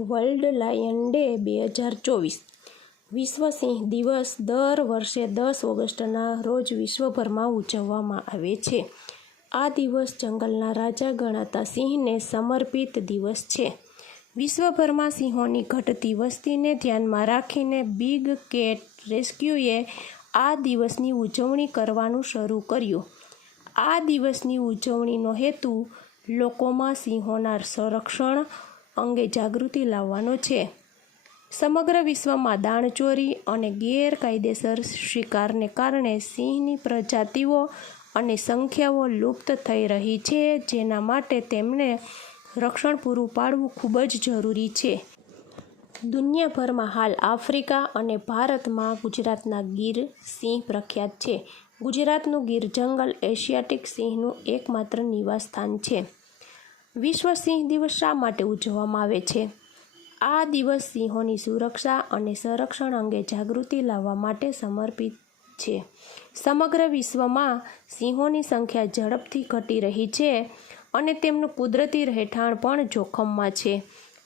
World lion day 2024 વિશ્વ સિંહ દિવસ દર વર્ષે 10 ઓગસ્ટના રોજ વિશ્વભરમાં ઉજવવામાં આવે છે. આ દિવસ જંગલના રાજા ગણાતા સિંહને સમર્પિત દિવસ છે. વિશ્વભરમાં સિંહોની ઘટતી વસ્તીને ધ્યાનમાં રાખીને બિગ કેટ રેસ્ક્યુએ આ દિવસની ઉજવણી કરવાનું શરૂ કર્યું. આ દિવસની ઉજવણીનો હેતુ લોકોમાં સિંહોના સંરક્ષણ અંગે જાગૃતિ લાવવાનો છે. સમગ્ર વિશ્વમાં દાણચોરી અને ગેરકાયદેસર શિકારને કારણે સિંહની પ્રજાતિઓ અને સંખ્યાઓ લુપ્ત થઈ રહી છે, જેના માટે તેમને રક્ષણ પૂરું પાડવું ખૂબ જ જરૂરી છે. દુનિયાભરમાં હાલ આફ્રિકા અને ભારતમાં ગુજરાતના ગીર સિંહ પ્રખ્યાત છે. ગુજરાતનું ગીર જંગલ એશિયાટિક સિંહનું એકમાત્ર નિવાસસ્થાન છે. વિશ્વ સિંહ દિવસ શા માટે ઉજવવામાં આવે છે? આ દિવસ સિંહોની સુરક્ષા અને સંરક્ષણ અંગે જાગૃતિ લાવવા માટે સમર્પિત છે. સમગ્ર વિશ્વમાં સિંહોની સંખ્યા ઝડપથી ઘટી રહી છે અને તેમનું કુદરતી રહેઠાણ પણ જોખમમાં છે.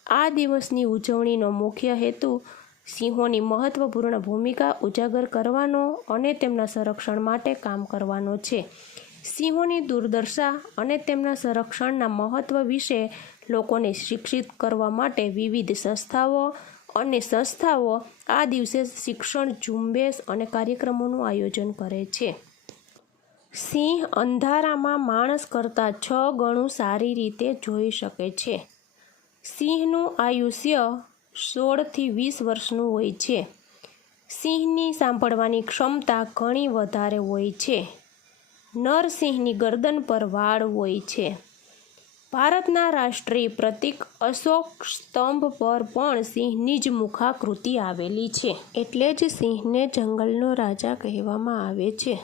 આ દિવસની ઉજવણીનો મુખ્ય હેતુ સિંહોની મહત્વપૂર્ણ ભૂમિકા ઉજાગર કરવાનો અને તેમના સંરક્ષણ માટે કામ કરવાનો છે. સિંહોની દુર્દશા અને તેમના સંરક્ષણના મહત્વ વિશે લોકોને શિક્ષિત કરવા માટે વિવિધ સંસ્થાઓ આ દિવસે શિક્ષણ ઝુંબેશ અને કાર્યક્રમોનું આયોજન કરે છે. સિંહ અંધારામાં માણસ કરતાં 6 ગણું સારી રીતે જોઈ શકે છે. સિંહનું આયુષ્ય 16 થી 20 વર્ષનું હોય છે. સિંહની સાંભળવાની ક્ષમતા ઘણી વધારે હોય છે. નર સિંહની ગરદન પર વાળ હોય છે. ભારતના રાષ્ટ્રીય પ્રતીક અશોક સ્તંભ પર પણ સિંહની જ મુખાકૃતિ આવેલી છે. એટલે જ સિંહને જંગલનો રાજા કહેવામાં આવે છે.